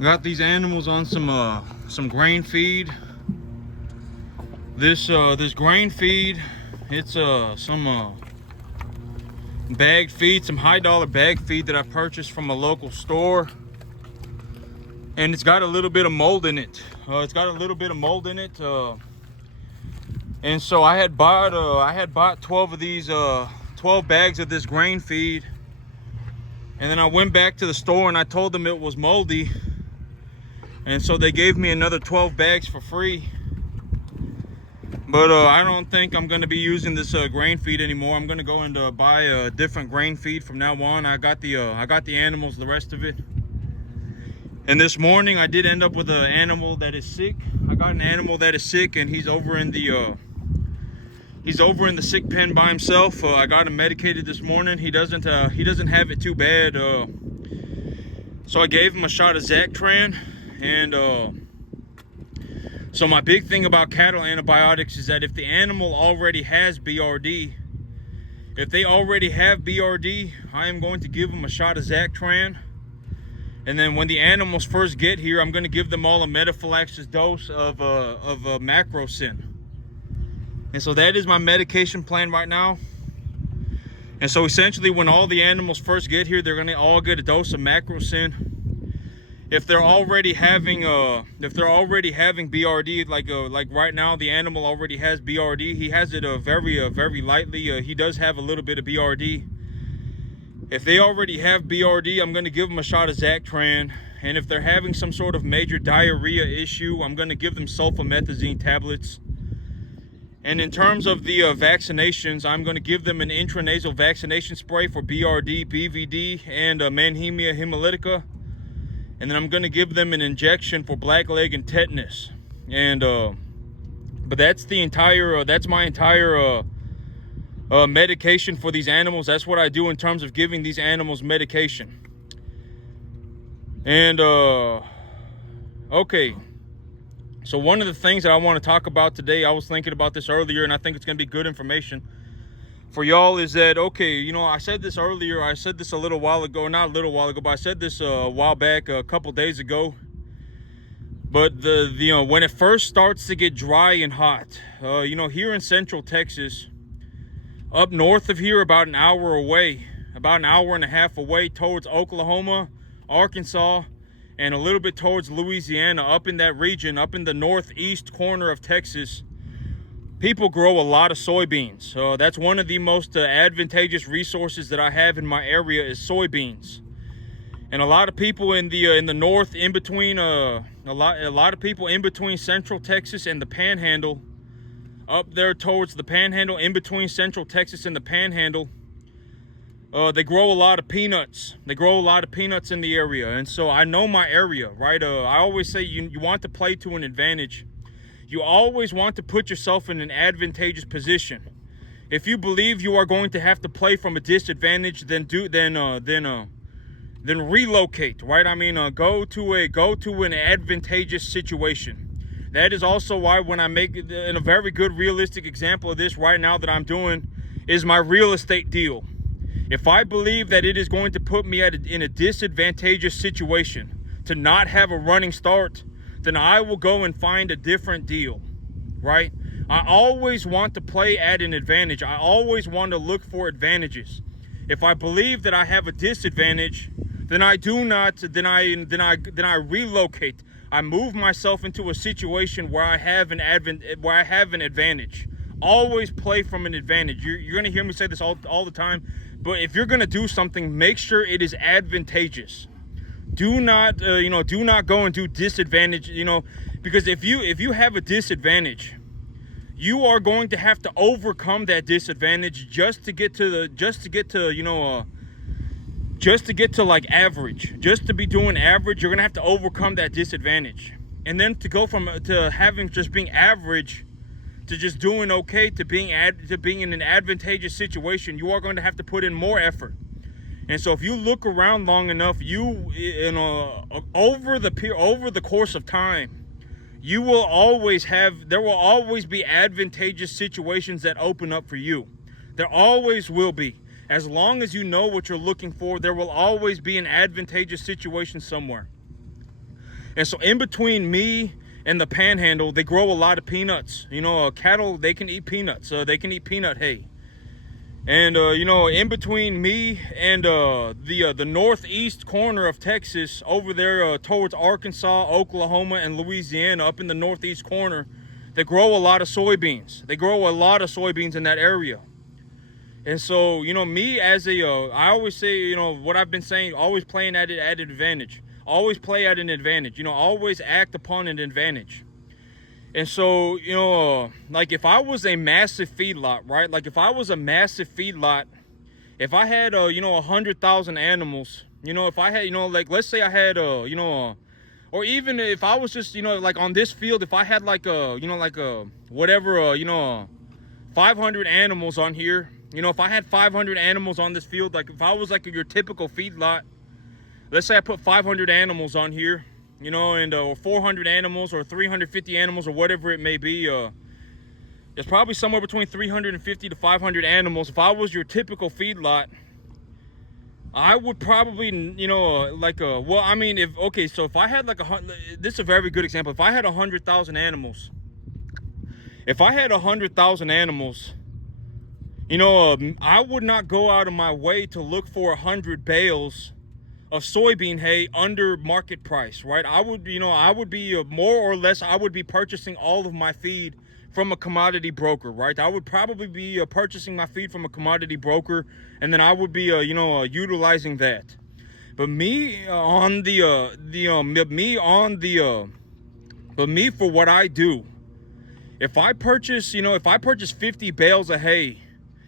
Got these animals on some grain feed. This grain feed, it's some bagged feed, some high dollar bag feed that I purchased from a local store, and it's got a little bit of mold in it. And so I had bought 12 of these 12 bags of this grain feed, and then I went back to the store and I told them it was moldy, and so they gave me another 12 bags for free. But I don't think I'm going to be using this grain feed anymore. I'm going to go and buy a different grain feed from now on. I got the animals, the rest of it. And this morning I did end up with an animal that is sick. I got an animal that is sick, and he's over in the sick pen by himself. I got him medicated this morning. He doesn't have it too bad. So I gave him a shot of Zactran, and so my big thing about cattle antibiotics is that if the animal already has BRD, if they already have BRD, I am going to give them a shot of Zactran. And then when the animals first get here, I'm going to give them all a metaphylaxis dose of macrocin. And so that is my medication plan right now. And so essentially, when all the animals first get here, they're going to all get a dose of macrocin. If they're already having BRD, like right now, the animal already has BRD. He has it very lightly. He does have a little bit of BRD. If they already have BRD, I'm going to give them a shot of Zactran. And if they're having some sort of major diarrhea issue, I'm going to give them sulfamethazine tablets. And in terms of the vaccinations, I'm going to give them an intranasal vaccination spray for BRD, BVD, and Mannheimia hemolytica. And then I'm going to give them an injection for blackleg and tetanus. And but that's my entire medication for these animals. That's what I do in terms of giving these animals medication. And okay, so one of the things that I want to talk about today, I was thinking about this earlier, and I think it's going to be good information for y'all, is that, okay, you know, I said this earlier, I said this a little while ago, not a little while ago, but I said this a while back, a couple days ago. But when it first starts to get dry and hot, you know, here in Central Texas, up north of here, about an hour away, about an hour and a half away towards Oklahoma, Arkansas, and a little bit towards Louisiana, up in that region, up in the northeast corner of Texas, people grow a lot of soybeans. That's one of the most advantageous resources that I have in my area is soybeans. And a lot of people in the north, in between a lot of people in between Central Texas and the Panhandle, up there towards the Panhandle, in between Central Texas and the Panhandle, they grow a lot of peanuts. They grow a lot of peanuts in the area. And so I know my area, right? I always say you want to play to an advantage. You always want to put yourself in an advantageous position. If you believe you are going to have to play from a disadvantage, then relocate, right? I mean, go to an advantageous situation. That is also why when I make in a very good realistic example of this right now that I'm doing is my real estate deal. If I believe that it is going to put me in a disadvantageous situation to not have a running start, then I will go and find a different deal, right? I always want to play at an advantage. I always want to look for advantages. If I believe that I have a disadvantage, then I relocate. I move myself into a situation where I have an advantage. Always play from an advantage. You're going to hear me say this all the time, but if you're going to do something, make sure it is advantageous. Do not go and do disadvantage, because if you have a disadvantage, you are going to have to overcome that disadvantage just to get to like average, just to be doing average. You're going to have to overcome that disadvantage. And then to go to having just being average to just doing okay to being in an advantageous situation, you are going to have to put in more effort. And so if you look around long enough, over the course of time, there will always be advantageous situations that open up for you. There always will be. As long as you know what you're looking for, there will always be an advantageous situation somewhere. And so in between me and the Panhandle, they grow a lot of peanuts. You know, cattle, they can eat peanuts. They can eat peanut hay. And you know, in between me and the northeast corner of Texas, over there towards Arkansas, Oklahoma, and Louisiana, up in the northeast corner, they grow a lot of soybeans. They grow a lot of soybeans in that area. And so, you know, me as a, I always say, you know, what I've been saying, always playing at an advantage. Always play at an advantage. You know, always act upon an advantage. And so, you know, like if I was a massive feedlot, right? Like if I was a massive feedlot, if I had, you know, 100,000 animals, you know, if I had, you know, like let's say I had, you know, or even if I was just, you know, like on this field, if I had like you know, like whatever, you know, 500 animals on here, you know, if I had 500 animals on this field, like if I was like your typical feedlot, let's say I put 500 animals on here, you know, and or 400 animals or 350 animals or whatever it may be. There's probably somewhere between 350 to 500 animals. If I was your typical feedlot, I would probably, you know, well, I mean, so if I had like this is a very good example. If I had 100,000 animals, you know, I would not go out of my way to look for 100 bales of soybean hay under market price, right? I would, you know, I would be more or less, I would be purchasing all of my feed from a commodity broker, right? I would probably be purchasing my feed from a commodity broker, and then I would be, you know, utilizing that. But me for what I do, if I purchase, you know, if I purchase 50 bales of hay,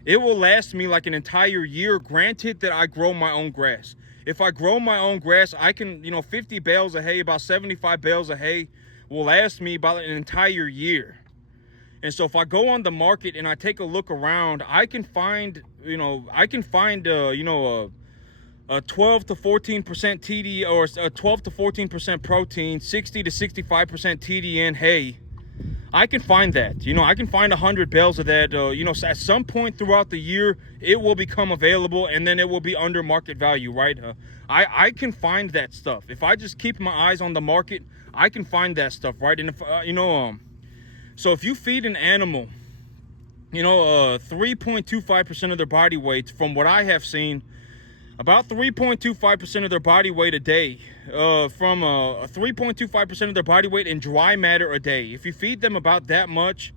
it will last me like an entire year, granted that I grow my own grass. If I grow my own grass, I can, you know, 50 bales of hay, about 75 bales of hay will last me about an entire year. And so if I go on the market and I take a look around, I can find, you know, a 12 to 14% TD or a 12 to 14% protein, 60 to 65% TDN hay. I can find that, you know, I can find 100 bales of that, you know, at some point throughout the year, it will become available and then it will be under market value, right? I can find that stuff. If I just keep my eyes on the market, I can find that stuff, right? And if, you know, so if you feed an animal, you know, 3.25% of their body weight, from what I have seen, about 3.25% of their body weight a day, from 3.25% of their body weight in dry matter a day. If you feed them about that much,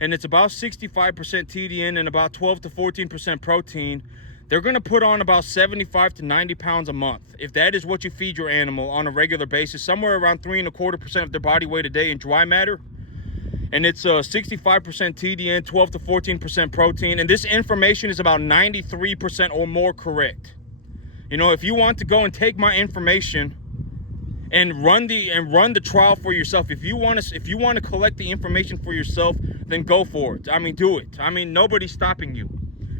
and it's about 65% TDN and about 12 to 14% protein, they're going to put on about 75 to 90 pounds a month. If that is what you feed your animal on a regular basis, somewhere around 3.25% of their body weight a day in dry matter, and it's 65% TDN, 12 to 14% protein, and this information is about 93% or more correct. You know, if you want to go and take my information and run the trial for yourself, if you want to collect the information for yourself, then go for it. I mean, do it. I mean, nobody's stopping you.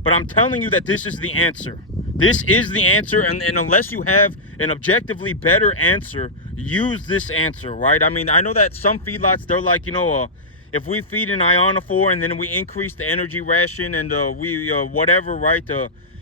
But I'm telling you that this is the answer. This is the answer, and unless you have an objectively better answer, use this answer, right? I mean, I know that some feedlots, they're like, you know, if we feed an ionophore and then we increase the energy ration and we whatever, right?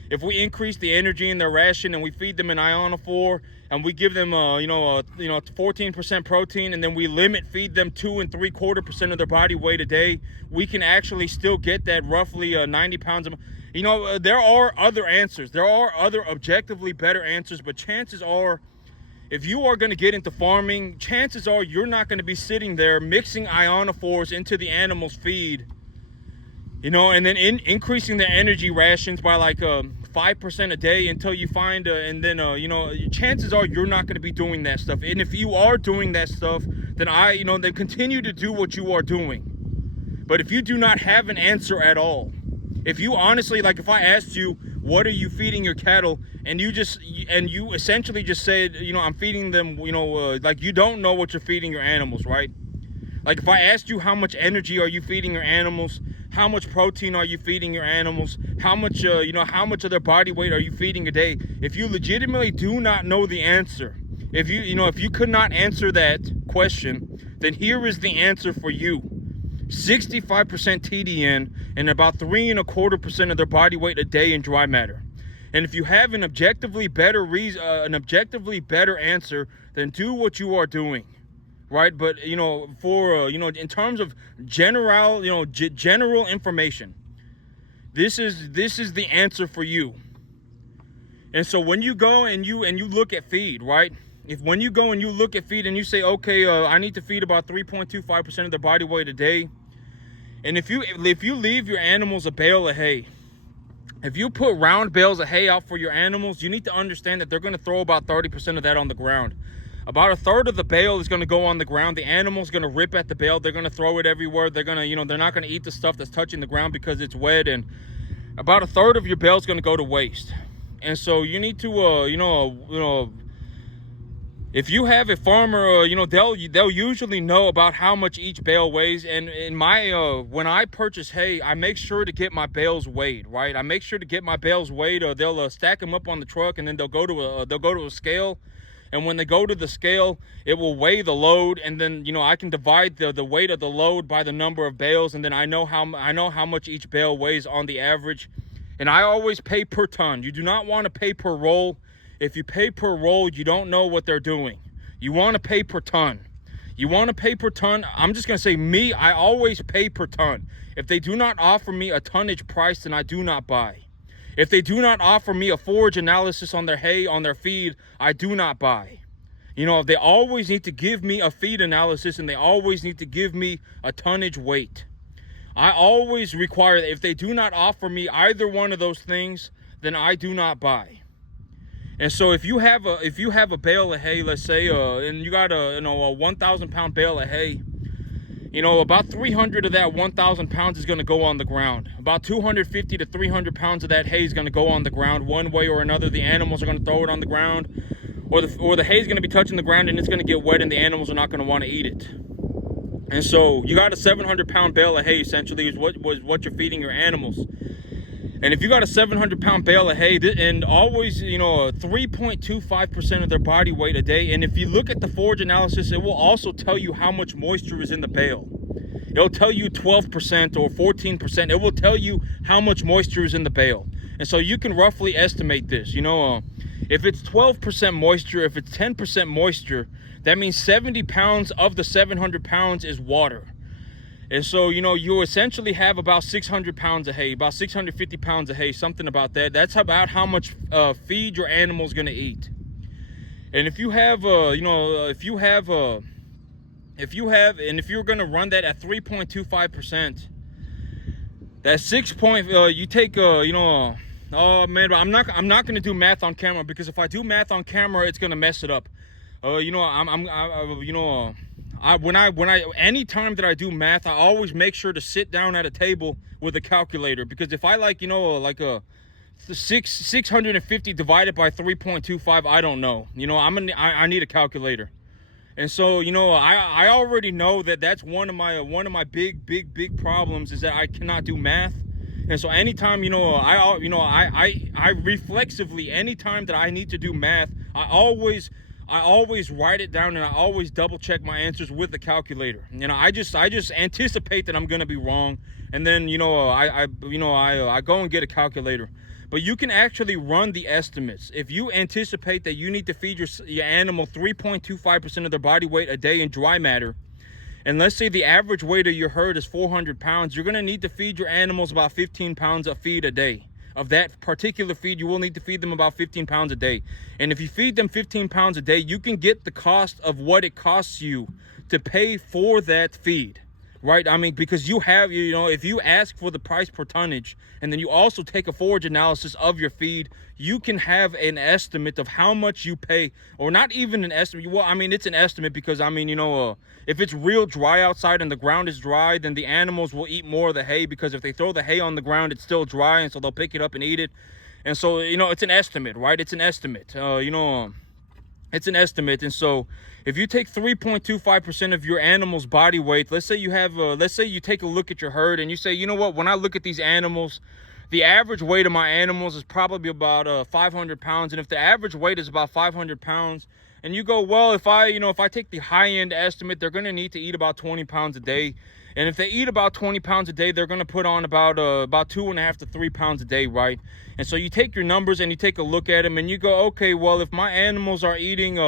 If we increase the energy in their ration and we feed them an ionophore and we give them, 14% protein, and then we feed them 2 3/4% of their body weight a day, we can actually still get that roughly 90 pounds. You know, there are other answers. There are other objectively better answers, but chances are, if you are going to get into farming, chances are you're not going to be sitting there mixing ionophores into the animal's feed, you know, and then increasing their energy rations by like 5% a day until you find, and then, you know, chances are you're not going to be doing that stuff. And if you are doing that stuff, then then continue to do what you are doing. But if you do not have an answer at all, if you honestly, like if I asked you, what are you feeding your cattle? And you essentially just said, you know, I'm feeding them, you know, like you don't know what you're feeding your animals, right? Like if I asked you how much energy are you feeding your animals, how much protein are you feeding your animals, how much of their body weight are you feeding a day? If you legitimately do not know the answer, if you could not answer that question, then here is the answer for you. 65% TDN and about 3.25% of their body weight a day in dry matter. And if you have an objectively better answer, then do what you are doing. right? But for in terms of general general information, this is the answer for you. And so when you go and you look at feed, right? When you go and you look at feed and you say, okay, I need to feed about 3.25% of their body weight a day, and if you leave your animals a bale of hay, if you put round bales of hay out for your animals, you need to understand that they're going to throw about 30% of that on the ground. About a third of the bale is going to go on the ground. The animal's going to rip at the bale. They're going to throw it everywhere. They're going to, they're not going to eat the stuff that's touching the ground because it's wet. And about a third of your bale is going to go to waste. And so you need to, if you have a farmer, they'll usually know about how much each bale weighs. And in my when I purchase hay, I make sure to get my bales weighed, right? I make sure to get my bales weighed. They'll stack them up on the truck, and then they'll go to a scale. And when they go to the scale, it will weigh the load, and then I can divide the weight of the load by the number of bales, and then I know how much each bale weighs on the average. And I always pay per ton. You do not want to pay per roll. If you pay per roll, you don't know what they're doing. You want to pay per ton. You want to pay per ton. I'm just going to say I always pay per ton. If they do not offer me a tonnage price, then I do not buy. If they do not offer me a forage analysis on their hay, on their feed, I do not buy. They always need to give me a feed analysis, and they always need to give me a tonnage weight. I always require that. If they do not offer me either one of those things, then I do not buy. And so if you have a bale of hay, let's say, and you got a 1,000 pound bale of hay, about 300 of that 1,000 pounds is going to go on the ground. About 250 to 300 pounds of that hay is going to go on the ground one way or another. The animals are going to throw it on the ground, or the hay is going to be touching the ground and it's going to get wet, and the animals are not going to want to eat it. And so you got a 700 pound bale of hay, essentially, is what you're feeding your animals. And if you got a 700 pound bale of hay, and always 3.25% of their body weight a day, and if you look at the forage analysis, it will also tell you how much moisture is in the bale. It'll tell you 12% or 14%. It will tell you how much moisture is in the bale. And so you can roughly estimate this. If it's 12% moisture, if it's 10% moisture, that means 70 pounds of the 700 pounds is water. And so, you essentially have about 600 pounds of hay, about 650 pounds of hay, something about that. That's about how much feed your animal's going to eat. And if you're going to run that at 3.25%, that's 6 point, you take, oh man, I'm not going to do math on camera, because if I do math on camera, it's going to mess it up. Anytime that I do math, I always make sure to sit down at a table with a calculator, because if I like a 650 divided by 3.25, I don't know. I need a calculator. And so, I already know that that's one of my big problems, is that I cannot do math. And so anytime, I reflexively, anytime that I need to do math, I always write it down, and I always double check my answers with the calculator. I just anticipate that I'm going to be wrong. And then, I go and get a calculator. But you can actually run the estimates. If you anticipate that you need to feed your animal 3.25% of their body weight a day in dry matter, and let's say the average weight of your herd is 400 pounds, you're going to need to feed your animals about 15 pounds of feed a day. Of that particular feed, you will need to feed them about 15 pounds a day. And if you feed them 15 pounds a day, you can get the cost of what it costs you to pay for that feed, right? Because you have, if you ask for the price per tonnage, and then you also take a forage analysis of your feed, you can have an estimate of how much you pay. Or not even an estimate. Well, it's an estimate, because if it's real dry outside and the ground is dry, then the animals will eat more of the hay, because if they throw the hay on the ground, it's still dry, and so they'll pick it up and eat it. And so, it's an estimate, right? It's an estimate. It's an estimate. And so if you take 3.25% of your animal's body weight, let's say you take a look at your herd and you say, when I look at these animals, the average weight of my animals is probably about 500 pounds. And if the average weight is about 500 pounds, and you go, well, if I take the high end estimate, they're going to need to eat about 20 pounds a day. And if they eat about 20 pounds a day, they're going to put on about 2.5 to 3 pounds a day, right? And so you take your numbers and you take a look at them, and you go, okay, well, if my animals are eating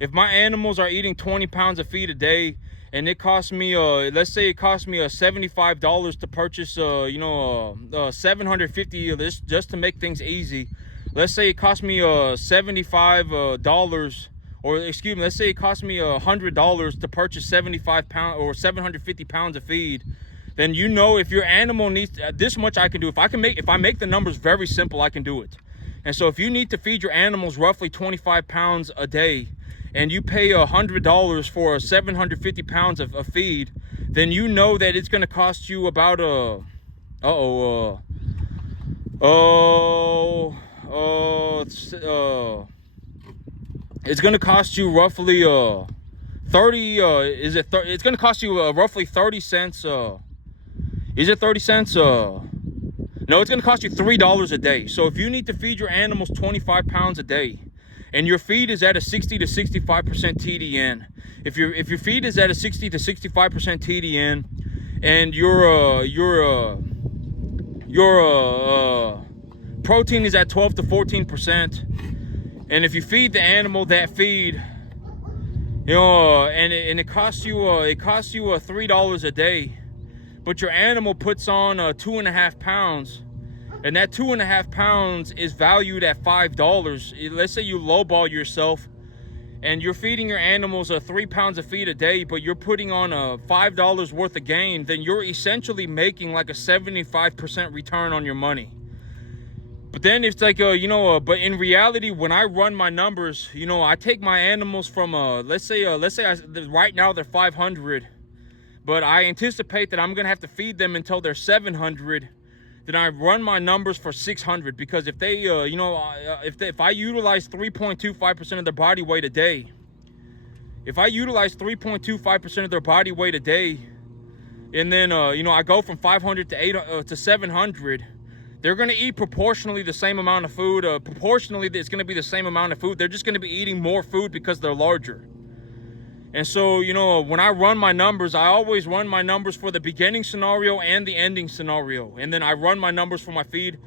If my animals are eating 20 pounds of feed a day, and it costs me, let's say it costs me $75 to purchase, 750 of this, just to make things easy. Let's say it costs me $75, or excuse me, let's say it costs me $100 to purchase 75 pounds or 750 pounds of feed. Then you know, if your animal needs this much, I can do. If I make the numbers very simple, I can do it. And so if you need to feed your animals roughly 25 pounds a day, and you pay $100 for 750 pounds of feed, then you know that it's going to cost you about it's going to cost you roughly 30 it's going to cost you roughly 30 cents. Is it 30 cents? No, it's going to cost you $3 a day. So if you need to feed your animals 25 pounds a day, and your feed is at a 60 to 65% TDN, if your feed is at a 60 to 65% TDN, and your protein is at 12 to 14%, and if you feed the animal that feed, and it costs you $3 a day, but your animal puts on 2.5 pounds, and that 2.5 pounds is valued at $5. Let's say you lowball yourself and you're feeding your animals 3 pounds of feed a day, but you're putting on $5 worth of gain, then you're essentially making like a 75% return on your money. But then it's like, but in reality, when I run my numbers, I take my animals from, let's say right now they're 500, but I anticipate that I'm going to have to feed them until they're 700. Then I run my numbers for 600, because if they, if I utilize 3.25% of their body weight a day, if I utilize 3.25% of their body weight a day, and then, I go from 500 to 700, they're going to eat proportionally the same amount of food. Proportionally, it's going to be the same amount of food. They're just going to be eating more food because they're larger. And so, when I run my numbers, I always run my numbers for the beginning scenario and the ending scenario. And then I run my numbers for my feed.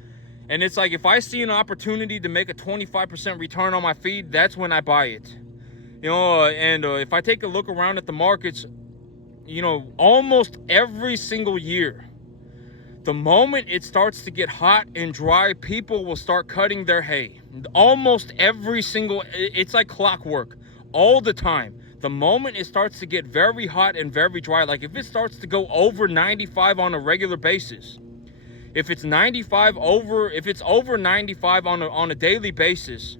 And it's like, if I see an opportunity to make a 25% return on my feed, that's when I buy it. And if I take a look around at the markets, almost every single year, the moment it starts to get hot and dry, people will start cutting their hay. Almost every single, it's like clockwork, all the time. The moment it starts to get very hot and very dry, like if it starts to go over 95 on a regular basis, if it's over 95 on a daily basis,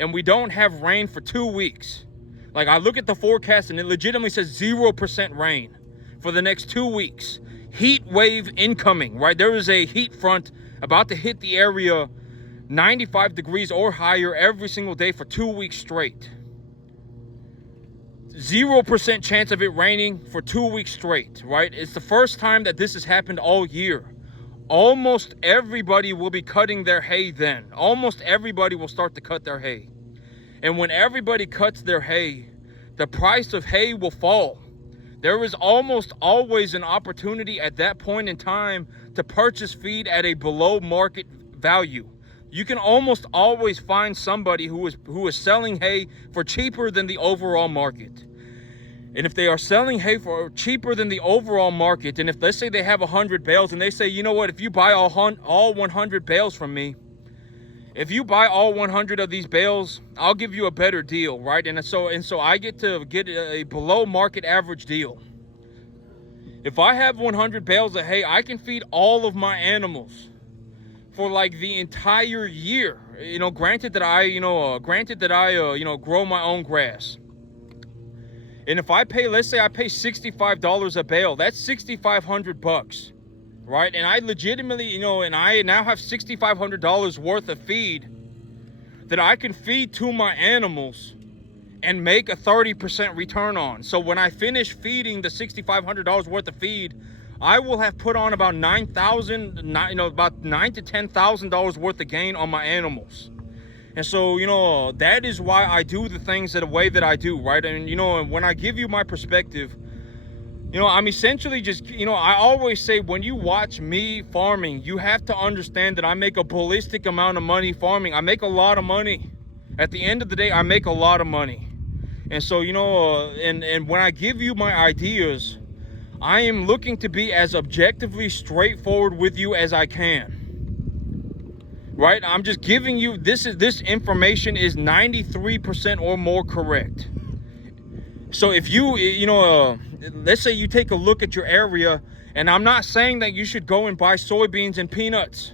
and we don't have rain for 2 weeks, like I look at the forecast and it legitimately says 0% rain for the next 2 weeks. Heat wave incoming, right? There is a heat front about to hit the area, 95 degrees or higher every single day for 2 weeks straight. 0% chance of it raining for 2 weeks straight, right? It's the first time that this has happened all year. Almost everybody will be cutting their hay then. Almost everybody will start to cut their hay. And when everybody cuts their hay, the price of hay will fall. There is almost always an opportunity at that point in time to purchase feed at a below market value. You can almost always find somebody who is selling hay for cheaper than the overall market. And if they are selling hay for cheaper than the overall market, and if let's say they have 100 bales and they say, you know what, if you buy all 100 bales from me, if you buy all 100 of these bales, I'll give you a better deal, right? And so I get to get a below market average deal. If I have 100 bales of hay, I can feed all of my animals for like the entire year. Granted that I grow my own grass. And if I pay, let's say I pay $65 a bale, that's $6,500, right? And I legitimately, and I now have $6,500 worth of feed that I can feed to my animals and make a 30% return on. So when I finish feeding the $6,500 worth of feed, I will have put on about $9,000 to $10,000 worth of gain on my animals. And so, that is why I do the things the way that I do, right? And, when I give you my perspective, I'm essentially just, I always say when you watch me farming, you have to understand that I make a ballistic amount of money farming. I make a lot of money. At the end of the day, I make a lot of money. And so, and when I give you my ideas, I am looking to be as objectively straightforward with you as I can. Right? I'm just giving you, this information is 93% or more correct. So if let's say you take a look at your area, and I'm not saying that you should go and buy soybeans and peanuts.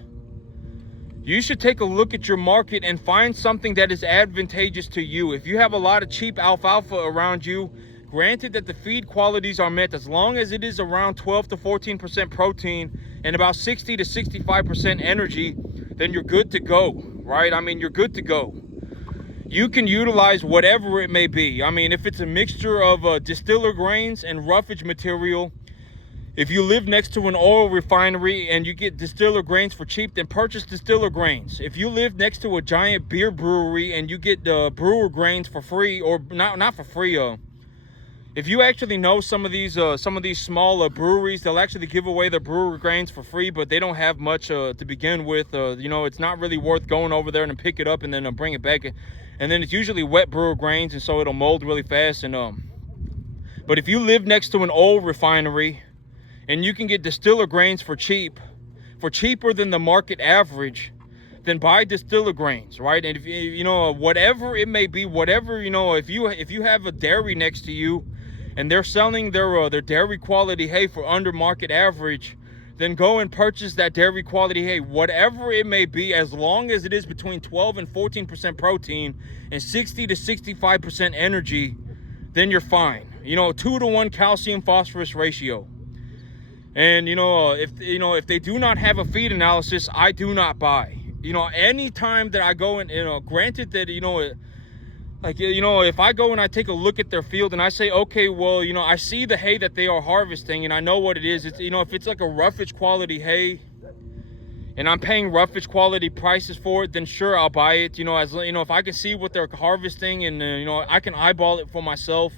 You should take a look at your market and find something that is advantageous to you. If you have a lot of cheap alfalfa around you, granted that the feed qualities are met, as long as it is around 12 to 14% protein and about 60 to 65% energy, then you're good to go, right? I mean, you're good to go. You can utilize whatever it may be. I mean, if it's a mixture of distiller grains and roughage material, if you live next to an oil refinery and you get distiller grains for cheap, then purchase distiller grains. If you live next to a giant beer brewery and you get brewer grains for free, or not for free, if you actually know some of these small breweries, they'll actually give away their brewer grains for free, but they don't have much to begin with. It's not really worth going over there and pick it up and then bring it back. And then it's usually wet brewer grains, and so it'll mold really fast. But if you live next to an oil refinery and you can get distiller grains for cheaper than the market average, then buy distiller grains, right? And if whatever it may be, if you have a dairy next to you and they're selling their dairy quality hay for under market average, then go and purchase that dairy quality hay, whatever it may be, as long as it is between 12 and 14% protein and 60 to 65% energy, then you're fine. 2-to-1 calcium phosphorus ratio. And if they do not have a feed analysis, I do not buy. Anytime that I go and granted that if I go and I take a look at their field and I say, okay, well, I see the hay that they are harvesting and I know what it is. It's if it's like a roughage quality hay and I'm paying roughage quality prices for it, then sure, I'll buy it. If I can see what they're harvesting and I can eyeball it for myself.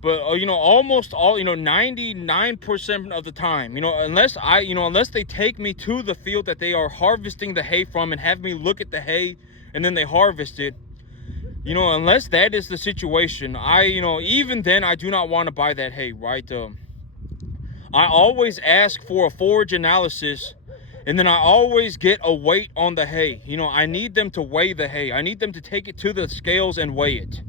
But almost all 99% of the time, unless they take me to the field that they are harvesting the hay from and have me look at the hay and then they harvest it, unless that is the situation, even then I do not want to buy that hay, right? I always ask for a forage analysis, and then I always get a weight on the hay. I need them to weigh the hay. I need them to take it to the scales and weigh it.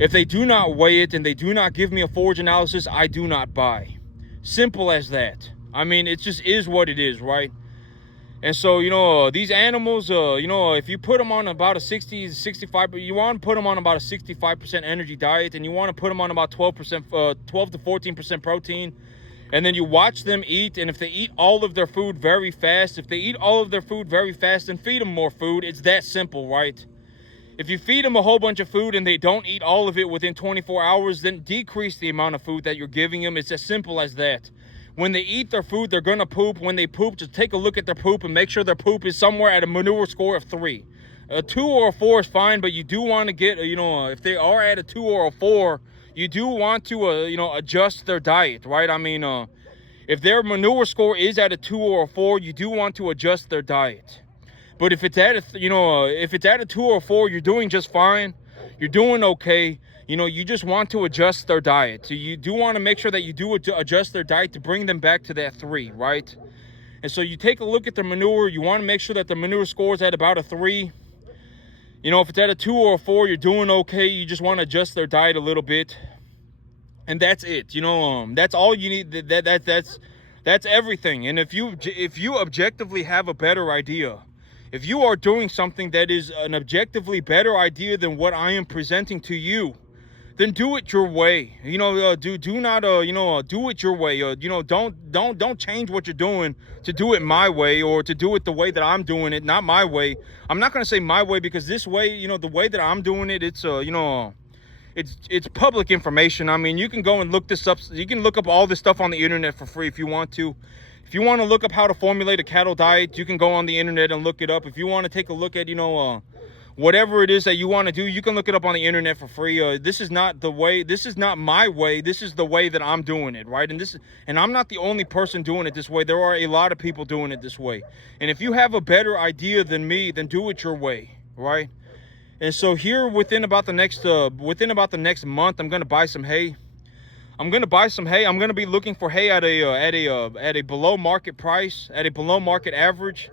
If they do not weigh it and they do not give me a forage analysis, I do not buy. Simple as that. I mean, it just is what it is, right? And so, these animals, if you put them on about a 60, 65, you want to put them on about a 65% energy diet, and you want to put them on about 12 to 14% protein, and then you watch them eat, and if they eat all of their food very fast, then feed them more food. It's that simple, right? If you feed them a whole bunch of food and they don't eat all of it within 24 hours, then decrease the amount of food that you're giving them. It's as simple as that. When they eat their food, they're going to poop. When they poop, just take a look at their poop and make sure their poop is somewhere at a manure score of 3. A 2 or a 4 is fine, but you do want to get, if they are at a 2 or a 4, you do want to, adjust their diet, right? I mean, if their manure score is at a 2 or a 4, you do want to adjust their diet. But if it's at a 2 or 4, you're doing just fine. You're doing okay. You just want to adjust their diet. So you do want to make sure that you do adjust their diet to bring them back to that 3, right? And so you take a look at their manure. You want to make sure that the manure score is at about a 3. If it's at a 2 or a 4, you're doing okay. You just want to adjust their diet a little bit. And that's it. That's all you need. That's everything. And if you objectively have a better idea, if you are doing something that is an objectively better idea than what I am presenting to you, then do it your way. Do not do it your way. Don't change what you're doing to do it my way, or to do it the way that I'm doing it, not my way. I'm not going to say my way, because this way, the way that I'm doing it, it's it's public information. I mean, you can go and look this up. You can look up all this stuff on the internet for free if you want to. If you want to look up how to formulate a cattle diet, you can go on the internet and look it up. If you want to take a look at, whatever it is that you want to do, you can look it up on the internet for free. This is not the way. This is not my way. This is the way that I'm doing it, right? And I'm not the only person doing it this way. There are a lot of people doing it this way. And if you have a better idea than me, then do it your way, right? And so here within about the next month, I'm gonna buy some hay. I'm gonna buy some hay. I'm gonna be looking for hay at a below market price, at a below market average.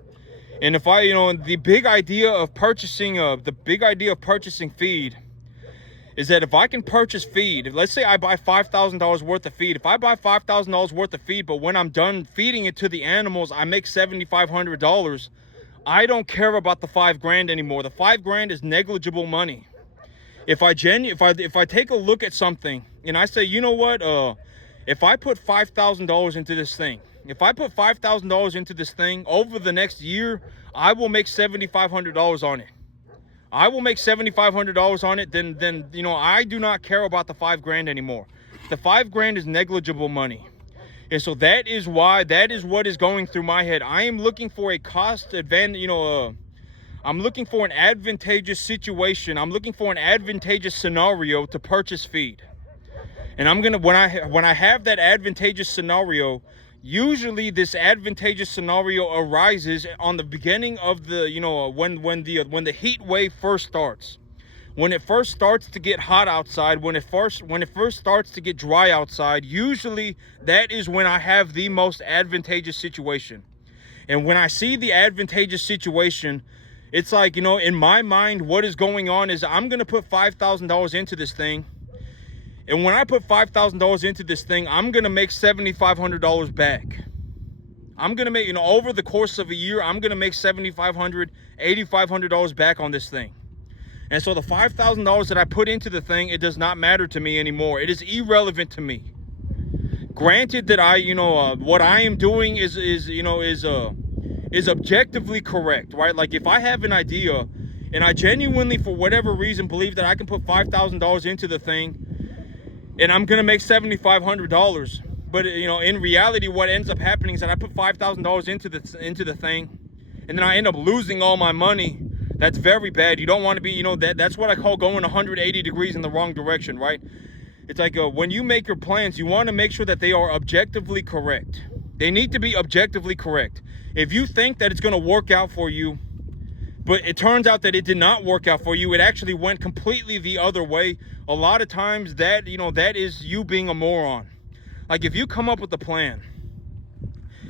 And if I, the big idea of purchasing feed is that if I can purchase feed, let's say I buy $5,000 worth of feed. If I buy $5,000 worth of feed, but when I'm done feeding it to the animals, I make $7,500. I don't care about the $5,000 anymore. The $5,000 is negligible money. If I take a look at something and I say, you know what, if I put $5,000 into this thing, over the next year, I will make $7,500 on it. I will make $7,500 on it. Then I do not care about the $5,000 anymore. The $5,000 is negligible money. And so that is what is going through my head. I am looking for a cost advantage, I'm looking for an advantageous situation. I'm looking for an advantageous scenario to purchase feed. And I'm gonna, when I have that advantageous scenario, usually this advantageous scenario arises on the beginning of the, when the heat wave first starts. When it first starts to get hot outside, when it first starts to get dry outside, usually that is when I have the most advantageous situation. And when I see the advantageous situation, it's like, in my mind, what is going on is I'm going to put $5,000 into this thing. And when I put $5,000 into this thing, I'm going to make $7,500 back. I'm going to make, over the course of a year, I'm going to make $7,500, $8,500 back on this thing. And so the $5,000 that I put into the thing, it does not matter to me anymore. It is irrelevant to me. Granted that what I am doing is objectively correct, right? Like if I have an idea and I genuinely, for whatever reason, believe that I can put $5,000 into the thing and I'm going to make $7,500. But, in reality, what ends up happening is that I put $5,000 into the thing and then I end up losing all my money. That's very bad. You don't want to be, that's what I call going 180 degrees in the wrong direction, right? It's like when you make your plans, you want to make sure that they are objectively correct. They need to be objectively correct. If you think that it's going to work out for you, but it turns out that it did not work out for you, it actually went completely the other way, a lot of times that is you being a moron. Like if you come up with a plan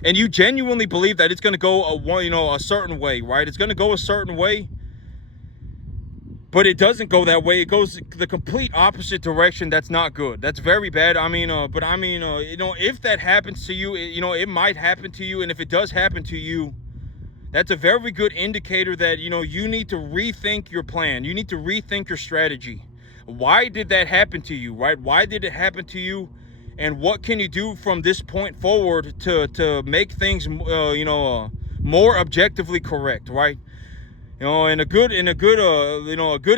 and you genuinely believe that it's going to go a certain way, right? It's going to go a certain way, but it doesn't go that way. It goes the complete opposite direction. That's not good. That's very bad. If that happens to you, it might happen to you. And if it does happen to you, that's a very good indicator that, you need to rethink your plan. You need to rethink your strategy. Why did that happen to you, right? Why did it happen to you? And what can you do from this point forward to make things, more objectively correct, right? And a good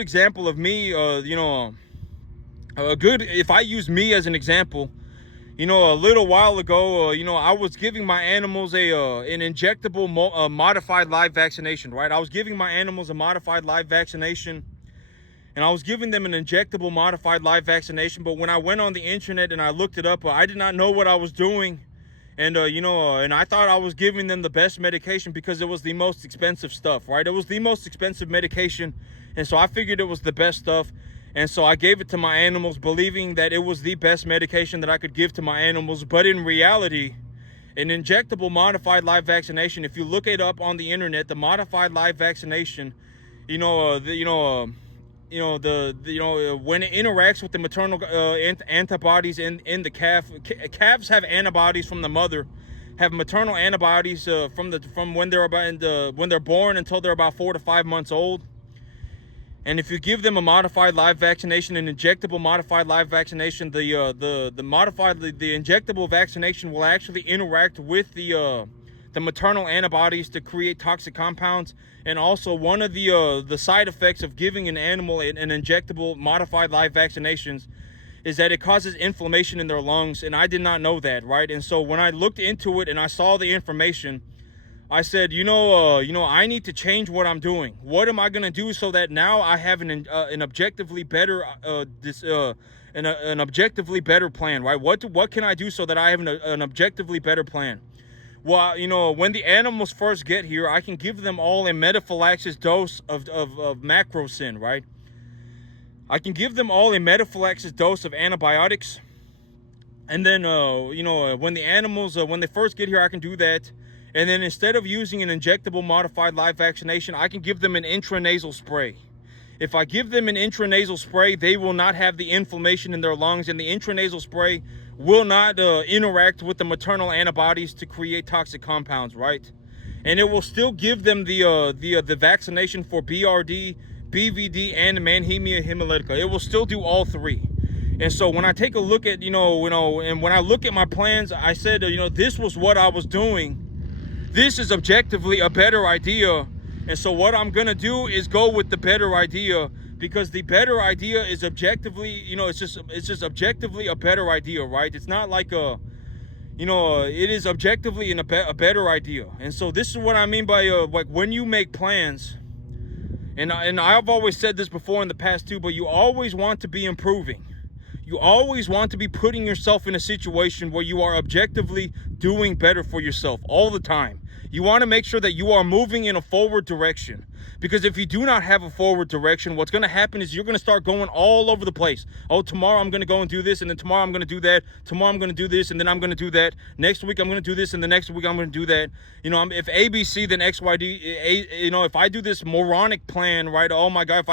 example of me, if I use me as an example, a little while ago, I was giving my animals an injectable modified live vaccination, right? I was giving my animals a modified live vaccination, and I was giving them an injectable modified live vaccination. But when I went on the internet and I looked it up, I did not know what I was doing. And, and I thought I was giving them the best medication because it was the most expensive stuff, right? It was the most expensive medication. And so I figured it was the best stuff. And so I gave it to my animals, believing that it was the best medication that I could give to my animals. But in reality, an injectable modified live vaccination, if you look it up on the internet, the modified live vaccination, when it interacts with the maternal antibodies in the calf, calves have antibodies from the mother, have maternal antibodies from when they're when they're born until they're about 4 to 5 months old. And if you give them a modified live vaccination, an injectable modified live vaccination, the injectable vaccination will actually interact with the maternal antibodies to create toxic compounds. And also one of the side effects of giving an animal an injectable modified live vaccinations is that it causes inflammation in their lungs. And I did not know that, right? And so when I looked into it and I saw the information, I said, I need to change what I'm doing. What am I going to do so that now I have an objectively better an objectively better plan, right? What can I do so that I have an objectively better plan? Well, when the animals first get here, I can give them all a metaphylaxis dose of macrocin, right? I can give them all a metaphylaxis dose of antibiotics. And then, when the animals, when they first get here, I can do that. And then instead of using an injectable modified live vaccination, I can give them an intranasal spray. If I give them an intranasal spray, they will not have the inflammation in their lungs, and the intranasal spray will not interact with the maternal antibodies to create toxic compounds, right? And it will still give them the vaccination for BRD, BVD, and Mannheimia hemolytica. It will still do all three. And so when I take a look at, and when I look at my plans, I said, this was what I was doing. This is objectively a better idea. And so what I'm going to do is go with the better idea, because the better idea is objectively, it's just objectively a better idea, right? It's not like it is objectively a better idea. And so this is what I mean by, like, when you make plans, and I've always said this before in the past too, but you always want to be improving. You always want to be putting yourself in a situation where you are objectively doing better for yourself all the time. You want to make sure that you are moving in a forward direction. Because if you do not have a forward direction, what's going to happen is you're going to start going all over the place. Oh, tomorrow I'm going to go and do this, and then tomorrow I'm going to do that. Tomorrow I'm going to do this, and then I'm going to do that. Next week I'm going to do this, and the next week I'm going to do that. If ABC, then XYD. If I do this moronic plan, right? Oh my God,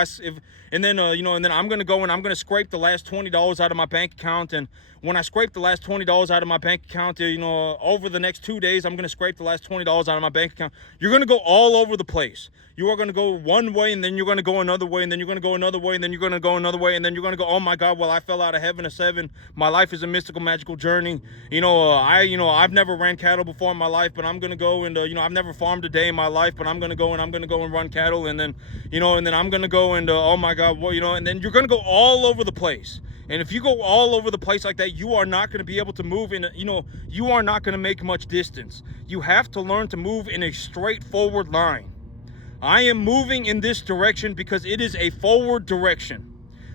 and then I'm going to go and I'm going to scrape the last $20 out of my bank account, and when I scrape the last $20 out of my bank account, over the next 2 days, I'm going to scrape the last $20 out of my bank account. You're going to go all over the place. You are going to go one way, and then you're going to go another way, and then you're going to go another way, and then you're going to go another way, and then you're going to go, oh my God, well, I fell out of heaven at 7. My life is a mystical, magical journey. I've never ran cattle before in my life, but I'm going to go and, I've never farmed a day in my life, but I'm going to go and run cattle, and then, and then I'm going to go and, oh my God, well, and then you're going to go all over the place. And if you go all over the place like that, you are not going to be able to move in, you are not going to make much distance. You have to learn to move in a straightforward line. I am moving in this direction because it is a forward direction.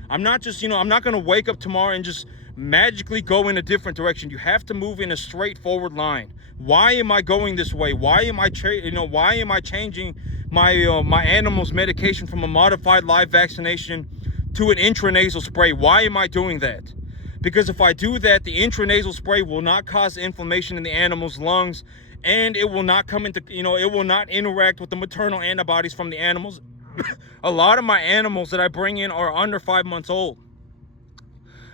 I'm not just, I'm not going to wake up tomorrow and just magically go in a different direction. You have to move in a straightforward line. Why am I going this way? Why am I changing my animal's medication from a modified live vaccination to an intranasal spray? Why am I doing that? Because if I do that, the intranasal spray will not cause inflammation in the animal's lungs, and it will not come into, it will not interact with the maternal antibodies from the animals. A lot of my animals that I bring in are under 5 months old.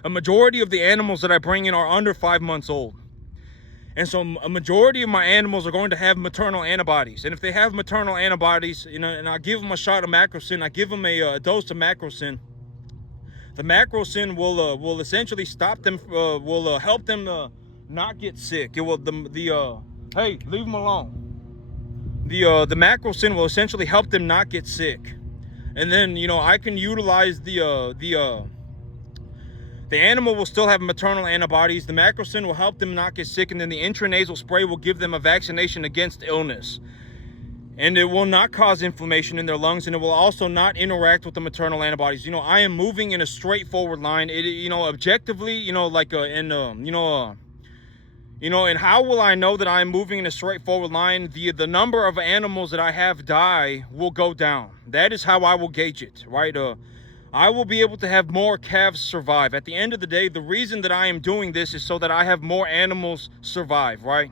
A majority of the animals that I bring in are under 5 months old. And so a majority of my animals are going to have maternal antibodies. And if they have maternal antibodies, and I give them a shot of macrocin, I give them a dose of macrocin. The macrocin will essentially stop them, will help them not get sick. It will hey, leave them alone. The macrocin will essentially help them not get sick. And then, I can utilize the animal will still have maternal antibodies. The macrocin will help them not get sick, and then the intranasal spray will give them a vaccination against illness. And it will not cause inflammation in their lungs, and it will also not interact with the maternal antibodies. I am moving in a straightforward line. Objectively, and how will I know that I'm moving in a straightforward line? The number of animals that I have die will go down. That is how I will gauge it, right? I will be able to have more calves survive. At the end of the day, the reason that I am doing this is so that I have more animals survive, right?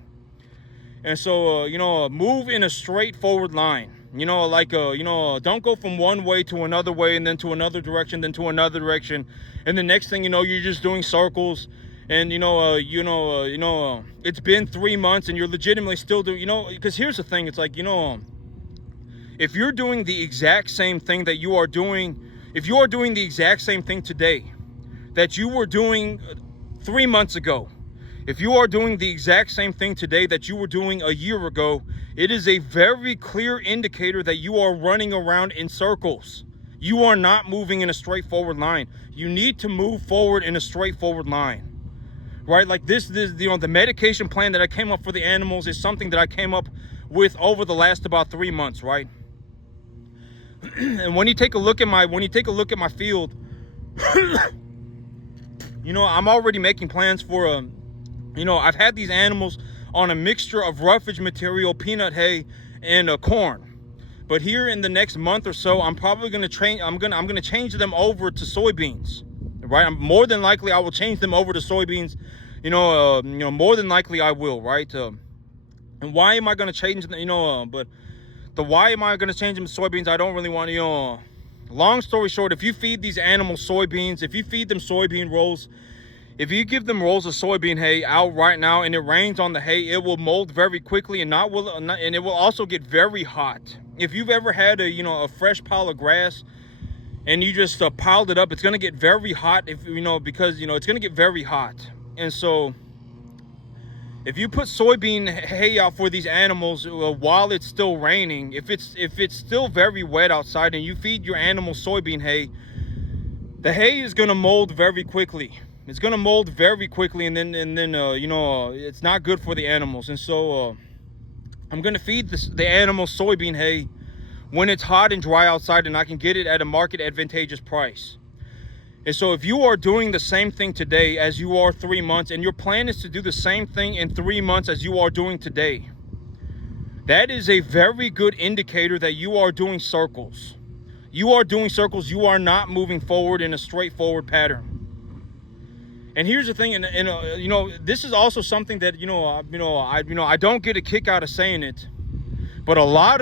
And so, move in a straightforward line. Don't go from one way to another way, and then to another direction, then to another direction. And the next thing you know, you're just doing circles. And, it's been 3 months and you're legitimately still doing, because here's the thing. It's like, if you're doing the exact same thing that you are doing, if you are doing the exact same thing today that you were doing 3 months ago, if you are doing the exact same thing today that you were doing a year ago, it is a very clear indicator that you are running around in circles. You are not moving in a straightforward line. You need to move forward in a straightforward line. Right? Like this, the medication plan that I came up for the animals is something that I came up with over the last about 3 months, right? And when you take a look at my field, I'm already making plans for I've had these animals on a mixture of roughage material, peanut hay, and corn. But here in the next month or so, I'm probably going to change. I'm going to change them over to soybeans, right? More than likely I will change them over to soybeans. More than likely I will, right? And why am I going to change them? But the why am I going to change them to soybeans? I don't really want to. Long story short, if you feed these animals soybeans, if you feed them soybean rolls, if you give them rolls of soybean hay out right now and it rains on the hay, it will mold very quickly, and it will also get very hot. If you've ever had a fresh pile of grass and you just piled it up, it's going to get very hot because it's going to get very hot. And so if you put soybean hay out for these animals while it's still raining, if it's still very wet outside and you feed your animals soybean hay, the hay is going to mold very quickly. It's going to mold very quickly, and then it's not good for the animals. And so I'm going to feed the animals soybean hay when it's hot and dry outside and I can get it at a market advantageous price. And so if you are doing the same thing today as you are 3 months, and your plan is to do the same thing in 3 months as you are doing today, that is a very good indicator that you are doing circles. You are doing circles. You are not moving forward in a straightforward pattern. And here's the thing, and this is also something that I don't get a kick out of saying it, but a lot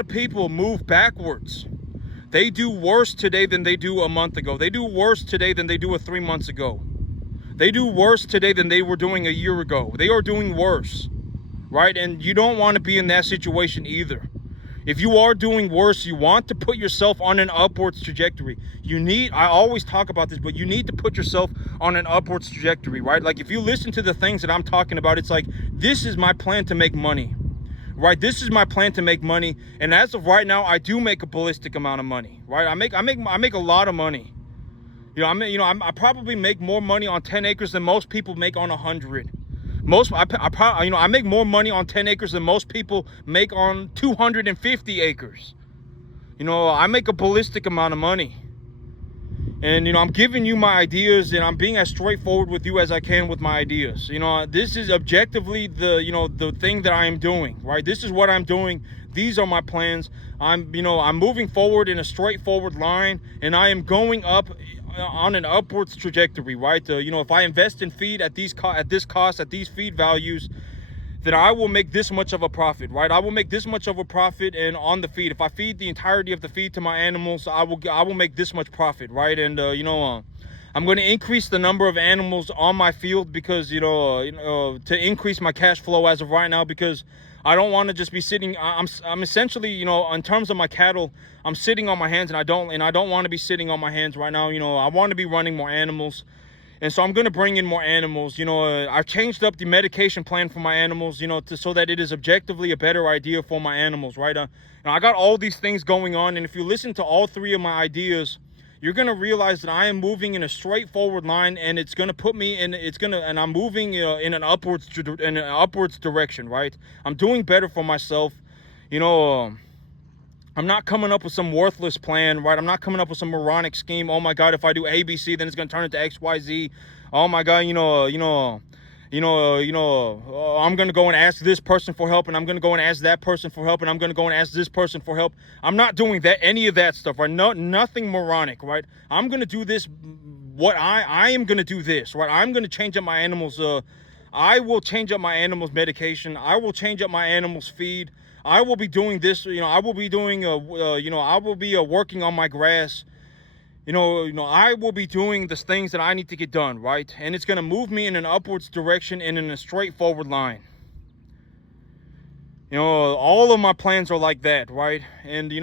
of people move backwards. They do worse today than they do a month ago. They do worse today than they do 3 months ago. They do worse today than they were doing a year ago. They are doing worse, right? And you don't want to be in that situation either. If you are doing worse, you want to put yourself on an upwards trajectory. I always talk about this, but you need to put yourself on an upwards trajectory, right? Like if you listen to the things that I'm talking about, it's like, this is my plan to make money, right? This is my plan to make money. And as of right now, I do make a ballistic amount of money, right? I make a lot of money. I probably make more money on 10 acres than most people make on 100. I make more money on 10 acres than most people make on 250 acres. I make a ballistic amount of money. And, I'm giving you my ideas, and I'm being as straightforward with you as I can with my ideas. This is objectively the thing that I am doing, right? This is what I'm doing. These are my plans. I'm moving forward in a straightforward line, and I am going up on an upwards trajectory, right? If I invest in feed at this cost, at these feed values, then I will make this much of a profit, right? I will make this much of a profit, and on the feed, if I feed the entirety of the feed to my animals, I will make this much profit, right? And I'm going to increase the number of animals on my field because to increase my cash flow as of right now, because I don't want to just be sitting. I'm essentially, in terms of my cattle, I'm sitting on my hands, and I don't want to be sitting on my hands right now. I want to be running more animals. And so I'm going to bring in more animals. I've changed up the medication plan for my animals, so that it is objectively a better idea for my animals, right? I got all these things going on, and if you listen to all three of my ideas, you're going to realize that I am moving in a straightforward line, and it's going to put me in, and I'm moving in an upwards direction, right? I'm doing better for myself. I'm not coming up with some worthless plan, right? I'm not coming up with some moronic scheme. Oh my God, if I do ABC, then it's going to turn into XYZ. Oh my God, I'm going to go and ask this person for help, and I'm going to go and ask that person for help, and I'm going to go and ask this person for help. I'm not doing any of that stuff, right? No, nothing moronic, right? I'm going to do this. I am going to do this, right? I'm going to change up my animals. I will change up my animals' medication. I will change up my animals' feed. I will be doing this. I will be doing. I will be working on my grass. I will be doing the things that I need to get done, right? And it's going to move me in an upwards direction and in a straightforward line. All of my plans are like that, right? And if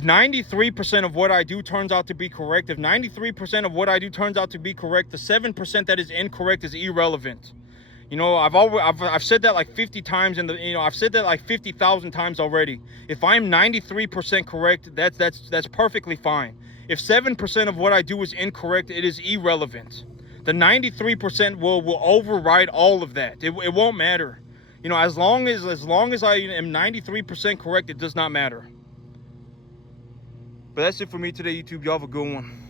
93% of what I do turns out to be correct, if 93% of what I do turns out to be correct, the 7% that is incorrect is irrelevant. I've said that like 50 times, I've said that like 50,000 times already. If I'm 93% correct, that's perfectly fine. If 7% of what I do is incorrect, it is irrelevant. The 93% will override all of that. It won't matter. As long as I am 93% correct, it does not matter. But that's it for me today, YouTube. Y'all have a good one.